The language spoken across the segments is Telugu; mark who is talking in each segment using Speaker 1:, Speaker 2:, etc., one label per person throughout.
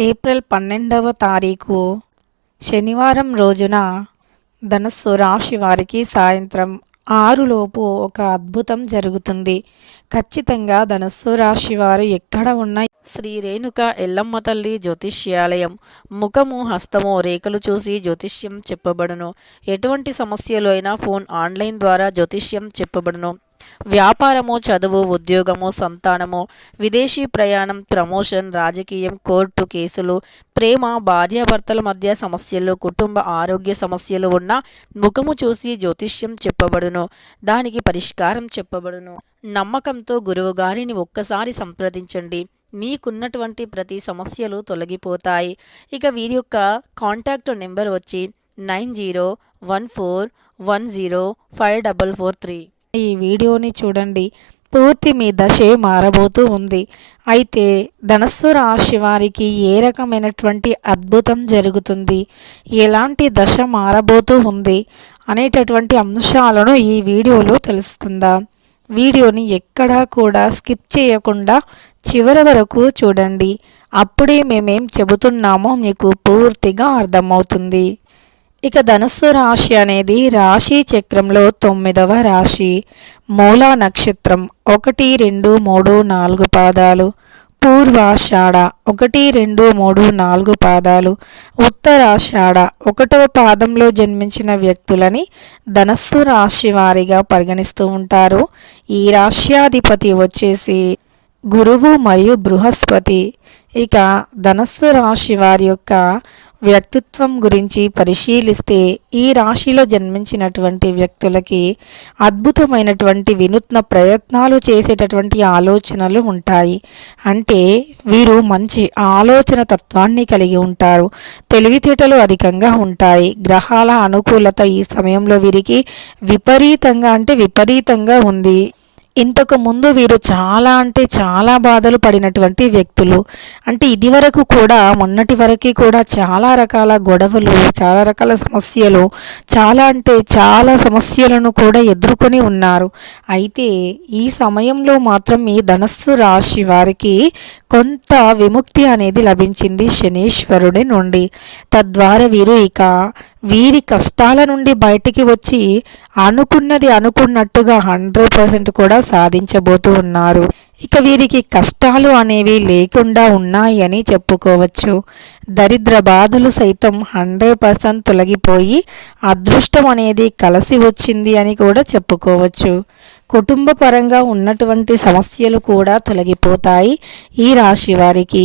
Speaker 1: ఏప్రిల్ పన్నెండవ తారీఖు శనివారం రోజున ధనస్సు రాశి వారికి సాయంత్రం ఆరులోపు ఒక అద్భుతం జరుగుతుంది. ఖచ్చితంగా ధనస్సు రాశి వారు ఎక్కడ ఉన్న శ్రీ రేణుక ఎల్లమ్మ తల్లి జ్యోతిష్యాలయం. ముఖము హస్తము రేఖలు చూసి జ్యోతిష్యం చెప్పబడును. ఎటువంటి సమస్యలు అయినా ఫోన్ ఆన్లైన్ ద్వారా జ్యోతిష్యం చెప్పబడును. వ్యాపారము చదువు ఉద్యోగము సంతానము విదేశీ ప్రయాణం ప్రమోషన్ రాజకీయం కోర్టు కేసులు ప్రేమ భార్యాభర్తల మధ్య సమస్యలు కుటుంబ ఆరోగ్య సమస్యలు ఉన్న ముఖము చూసి జ్యోతిష్యం చెప్పబడును. దానికి పరిష్కారం చెప్పబడును. నమ్మకంతో గురువుగారిని ఒక్కసారి సంప్రదించండి. మీకున్నటువంటి ప్రతి సమస్యలు తొలగిపోతాయి. ఇక వీరి యొక్క కాంటాక్ట్ నెంబర్ వచ్చి nine zero one four one zero five double four three. ఈ వీడియోని చూడండి. పూర్తి మీ దశే మారబోతూ ఉంది. అయితే ధనస్సు రాశి వారికి ఏ రకమైనటువంటి అద్భుతం జరుగుతుంది? ఎలాంటి దశ మారబోతూ ఉంది? అనేటటువంటి అంశాలను ఈ వీడియోలో తెలుస్తుందా వీడియోని ఎక్కడా కూడా స్కిప్ చేయకుండా చివరి వరకు చూడండి. అప్పుడే మేమేం చెబుతున్నామో మీకు పూర్తిగా అర్థమవుతుంది. ఇక ధనస్సు రాశి అనేది రాశి చక్రంలో తొమ్మిదవ రాశి. మూలా నక్షత్రం ఒకటి రెండు మూడు నాలుగు పాదాలు. పూర్వాషాఢ ఒకటి రెండు మూడు నాలుగు పాదాలు. ఉత్తరాషాఢ ఒకటవ పాదంలో జన్మించిన వ్యక్తులని ధనస్సు రాశి వారిగా పరిగణిస్తూ ఉంటారు. ఈ రాశ్యాధిపతి వచ్చేసి గురువు మరియు బృహస్పతి. ఇక ధనస్సు రాశి వారి యొక్క వ్యక్తిత్వం గురించి పరిశీలిస్తే ఈ రాశిలో జన్మించినటువంటి వ్యక్తులకి అద్భుతమైనటువంటి వినూత్న ప్రయత్నాలు చేసేటటువంటి ఆలోచనలు ఉంటాయి. అంటే వీరు మంచి ఆలోచన తత్వాన్ని కలిగి ఉంటారు. తెలివితేటలు అధికంగా ఉంటాయి. గ్రహాల అనుకూలత ఈ సమయంలో వీరికి విపరీతంగా అంటే విపరీతంగా ఉంది. ఇంతకు ముందు వీరు చాలా అంటే చాలా బాధలు పడినటువంటి వ్యక్తులు. అంటే ఇదివరకు కూడా మొన్నటి వరకు కూడా చాలా రకాల గొడవలు చాలా రకాల సమస్యలు చాలా అంటే చాలా సమస్యలను కూడా ఎదుర్కొని ఉన్నారు. అయితే ఈ సమయంలో మాత్రం ఈ ధనస్సు రాశి వారికి కొంత విముక్తి అనేది లభించింది శనీశ్వరుడి నుండి. తద్వారా వీరు ఇక వీరి కష్టాల నుండి బయటికి వచ్చి అనుకున్నది అనుకున్నట్టుగా హండ్రెడ్ పర్సెంట్ కూడా సాధించబోతూ ఉన్నారు. ఇక వీరికి కష్టాలు అనేవి లేకుండా ఉన్నాయి అని చెప్పుకోవచ్చు. దరిద్ర బాధలు సైతం హండ్రెడ్ పర్సెంట్ తొలగిపోయి అదృష్టం అనేది కలిసి వచ్చింది అని కూడా చెప్పుకోవచ్చు. కుటుంబ పరంగా ఉన్నటువంటి సమస్యలు కూడా తొలగిపోతాయి. ఈ రాశి వారికి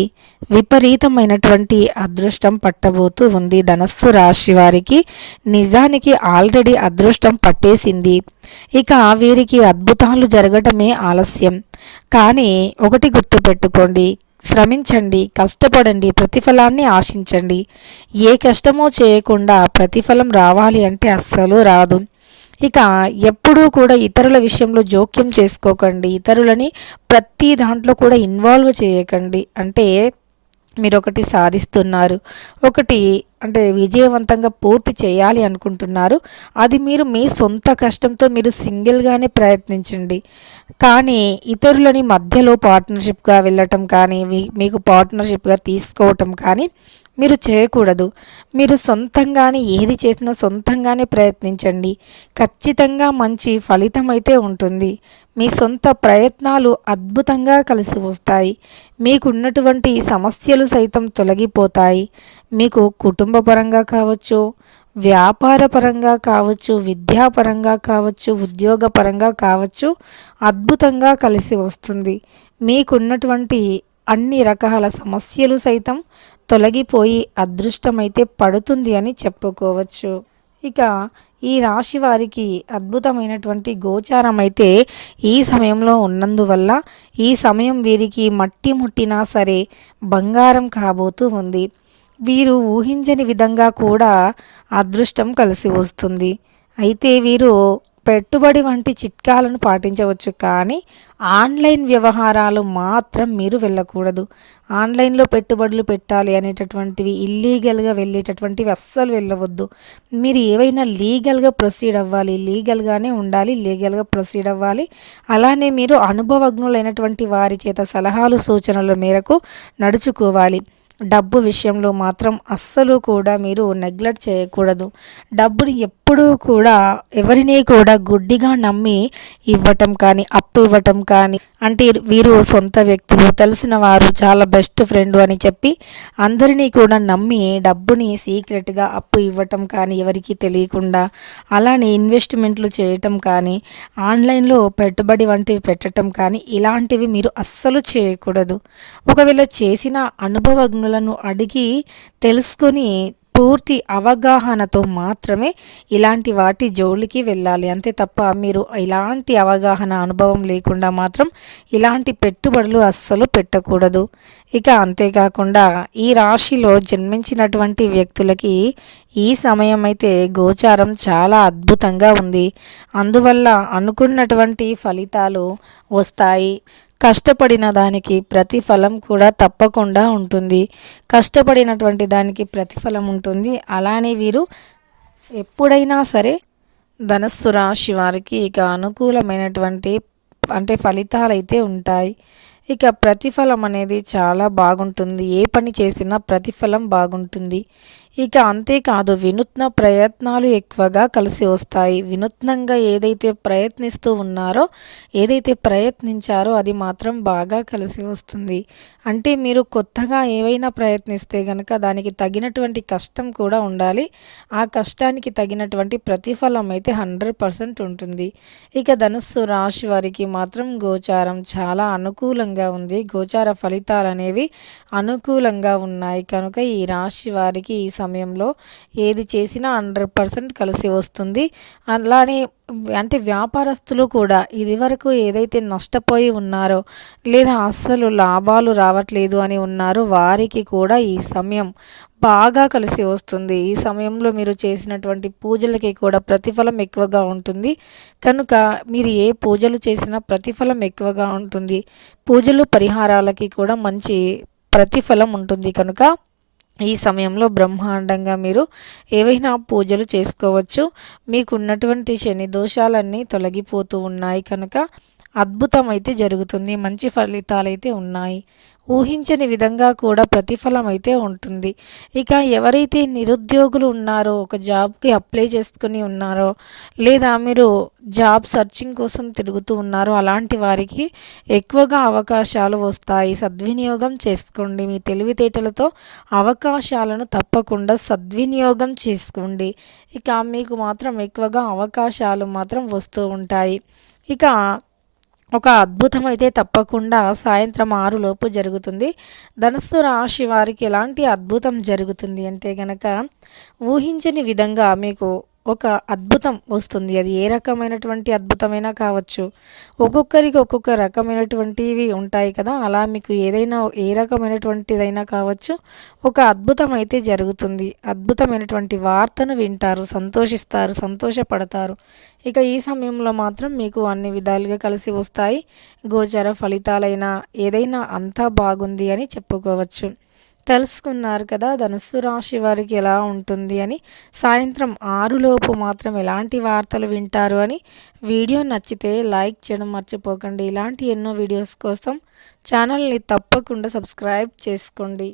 Speaker 1: విపరీతమైనటువంటి అదృష్టం పట్టబోతూ ఉంది. ధనస్సు రాశి వారికి నిజానికి ఆల్రెడీ అదృష్టం పట్టేసింది. ఇక వీరికి అద్భుతాలు జరగటమే ఆలస్యం. కానీ ఒకటి గుర్తుపెట్టుకోండి. శ్రమించండి కష్టపడండి ప్రతిఫలాన్ని ఆశించండి. ఏ కష్టమో చేయకుండా ప్రతిఫలం రావాలి అంటే అస్సలు రాదు. ఇక ఎప్పుడూ కూడా ఇతరుల విషయంలో జోక్యం చేసుకోకండి. ఇతరులని ప్రతి దాంట్లో కూడా ఇన్వాల్వ్ చేయకండి. అంటే మీరు ఒకటి సాధిస్తున్నారు. ఒకటి అంటే విజయవంతంగా పూర్తి చేయాలి అనుకుంటున్నారు. అది మీరు మీ సొంత కష్టంతో మీరు సింగిల్గానే ప్రయత్నించండి. కానీ ఇతరులని మధ్యలో పార్ట్నర్షిప్గా వెళ్ళటం కానీ మీకు పార్ట్నర్షిప్గా తీసుకోవటం కానీ మీరు చేయకూడదు. మీరు సొంతంగానే ఏది చేసినా సొంతంగానే ప్రయత్నించండి. ఖచ్చితంగా మంచి ఫలితం అయితే ఉంటుంది. మీ సొంత ప్రయత్నాలు అద్భుతంగా కలిసి వస్తాయి. మీకున్నటువంటి సమస్యలు సైతం తొలగిపోతాయి. మీకు కుటుంబపరంగా కావచ్చు వ్యాపారపరంగా కావచ్చు విద్యాపరంగా కావచ్చు ఉద్యోగపరంగా కావచ్చు అద్భుతంగా కలిసి వస్తుంది. మీకున్నటువంటి అన్ని రకాల సమస్యలు సైతం తొలగిపోయి అదృష్టమైతే పడుతుంది అని చెప్పుకోవచ్చు. ఇక ఈ రాశి వారికి అద్భుతమైనటువంటి గోచారం అయితే ఈ సమయంలో ఉన్నందువల్ల ఈ సమయం వీరికి మట్టి ముట్టినా సరే బంగారం కాబోతూ ఉంది. వీరు ఊహించని విధంగా కూడా అదృష్టం కలిసి వస్తుంది. అయితే వీరు పెట్టుబడి వంటి చిట్కాలను పాటించవచ్చు కానీ ఆన్లైన్ వ్యవహారాలు మాత్రం మీరు వెళ్ళకూడదు. ఆన్లైన్లో పెట్టుబడులు పెట్టాలి అనేటటువంటివి ఇల్లీగల్గా వెళ్ళేటటువంటివి అస్సలు వెళ్ళవద్దు. మీరు ఏవైనా లీగల్గా ప్రొసీడ్ అవ్వాలి లీగల్గానే ఉండాలి లీగల్గా ప్రొసీడ్ అవ్వాలి. అలానే మీరు అనుభవజ్ఞులైనటువంటి వారి చేత సలహాలు సూచనల మేరకు నడుచుకోవాలి. డబ్బు విషయంలో మాత్రం అస్సలు కూడా మీరు నెగ్లెక్ట్ చేయకూడదు. డబ్బుని ఎప్పుడూ కూడా ఎవరిని కూడా గుడ్డిగా నమ్మి ఇవ్వటం కానీ అప్పు ఇవ్వటం కానీ అంటే వీరు సొంత వ్యక్తులు తెలిసిన వారు చాలా బెస్ట్ ఫ్రెండ్ అని చెప్పి అందరినీ కూడా నమ్మి డబ్బుని సీక్రెట్గా అప్పు ఇవ్వటం కానీ ఎవరికి తెలియకుండా అలానే ఇన్వెస్ట్మెంట్లు చేయటం కానీ ఆన్లైన్లో పెట్టుబడి వంటివి పెట్టడం కానీ ఇలాంటివి మీరు అస్సలు చేయకూడదు. ఒకవేళ చేసిన అనుభవజ్ఞులను అడిగి తెలుసుకొని పూర్తి అవగాహనతో మాత్రమే ఇలాంటి వాటి జోలికి వెళ్ళాలి. అంతే తప్ప మీరు ఇలాంటి అవగాహన అనుభవం లేకుండా మాత్రం ఇలాంటి పెట్టుబడులు అస్సలు పెట్టకూడదు. ఇక అంతేకాకుండా ఈ రాశిలో జన్మించినటువంటి వ్యక్తులకి ఈ సమయం అయితే గోచారం చాలా అద్భుతంగా ఉంది. అందువల్ల అనుకున్నటువంటి ఫలితాలు వస్తాయి. కష్టపడిన దానికి ప్రతిఫలం కూడా తప్పకుండా ఉంటుంది. కష్టపడినటువంటి దానికి ప్రతిఫలం ఉంటుంది. అలానే వీరు ఎప్పుడైనా సరే ధనస్సు రాశి వారికి ఇక అనుకూలమైనటువంటి అంటే ఫలితాలు అయితే ఉంటాయి. ఇక ప్రతిఫలం అనేది చాలా బాగుంటుంది. ఏ పని చేసినా ప్రతిఫలం బాగుంటుంది. ఇక అంతేకాదు వినూత్న ప్రయత్నాలు ఎక్కువగా కలిసి వస్తాయి. వినూత్నంగా ఏదైతే ప్రయత్నిస్తూ ఉన్నారో ఏదైతే ప్రయత్నించారో అది మాత్రం బాగా కలిసి వస్తుంది. అంటే మీరు కొత్తగా ఏవైనా ప్రయత్నిస్తే కనుక దానికి తగినటువంటి కష్టం కూడా ఉండాలి. ఆ కష్టానికి తగినటువంటి ప్రతిఫలం అయితే హండ్రెడ్ పర్సెంట్ ఉంటుంది. ఇక ధనుస్సు రాశి వారికి మాత్రం గోచారం చాలా అనుకూలంగా ఉంది. గోచార ఫలితాలు అనేవి అనుకూలంగా ఉన్నాయి. కనుక ఈ రాశి వారికి ఈ సమయంలో ఏది చేసినా హండ్రెడ్ పర్సెంట్ కలిసి వస్తుంది. అలానే అంటే వ్యాపారస్తులు కూడా ఇది వరకు ఏదైతే నష్టపోయి ఉన్నారో లేదా అస్సలు లాభాలు రావట్లేదు అని ఉన్నారో వారికి కూడా ఈ సమయం బాగా కలిసి వస్తుంది. ఈ సమయంలో మీరు చేసినటువంటి పూజలకి కూడా ప్రతిఫలం ఎక్కువగా ఉంటుంది. కనుక మీరు ఏ పూజలు చేసినా ప్రతిఫలం ఎక్కువగా ఉంటుంది. పూజలు పరిహారాలకి కూడా మంచి ప్రతిఫలం ఉంటుంది కనుక ఈ సమయంలో బ్రహ్మాండంగా మీరు ఏవైనా పూజలు చేసుకోవచ్చు. మీకున్నటువంటి శని దోషాలన్నీ తొలగిపోతూ ఉన్నాయి కనుక అద్భుతం అయితే జరుగుతుంది. మంచి ఫలితాలైతే ఉన్నాయి. ఊహించని విధంగా కూడా ప్రతిఫలం అయితే ఉంటుంది. ఇక ఎవరైతే నిరుద్యోగులు ఉన్నారో ఒక జాబ్కి అప్లై చేసుకుని ఉన్నారో లేదా మీరు జాబ్ సర్చింగ్ కోసం తిరుగుతూ ఉన్నారో అలాంటి వారికి ఎక్కువగా అవకాశాలు వస్తాయి. సద్వినియోగం చేసుకోండి. మీ తెలివితేటలతో అవకాశాలను తప్పకుండా సద్వినియోగం చేసుకోండి. ఇక మీకు మాత్రం ఎక్కువగా అవకాశాలు మాత్రం వస్తూ ఉంటాయి. ఇక ఒక అద్భుతం అయితే తప్పకుండా సాయంత్రం ఆరులోపు జరుగుతుంది. ధనస్సు రాశి వారికి ఎలాంటి అద్భుతం జరుగుతుంది అంటే గనక ఊహించని విధంగా మీకు ఒక అద్భుతం వస్తుంది. అది ఏ రకమైనటువంటి అద్భుతమైనా కావచ్చు. ఒక్కొక్కరికి ఒక్కొక్క రకమైనటువంటివి ఉంటాయి కదా. అలా మీకు ఏదైనా ఏ రకమైనటువంటిదైనా కావచ్చు. ఒక అద్భుతం అయితే జరుగుతుంది. అద్భుతమైనటువంటి వార్తను వింటారు సంతోషిస్తారు సంతోషపడతారు. ఇక ఈ సమయంలో మాత్రం మీకు అన్ని విధాలుగా కలిసి వస్తాయి. గోచర ఫలితాలైనా ఏదైనా అంతా బాగుంది అని చెప్పుకోవచ్చు. తెలుసుకున్నారు కదా ధనుస్సు రాశి వారికి ఎలా ఉంటుంది అని. సాయంత్రం ఆరులోపు మాత్రం ఎలాంటి వార్తలు వింటారు అని వీడియో నచ్చితే లైక్ చేయడం మర్చిపోకండి. ఇలాంటి ఎన్నో వీడియోస్ కోసం ఛానల్ని తప్పకుండా సబ్స్క్రైబ్ చేసుకోండి.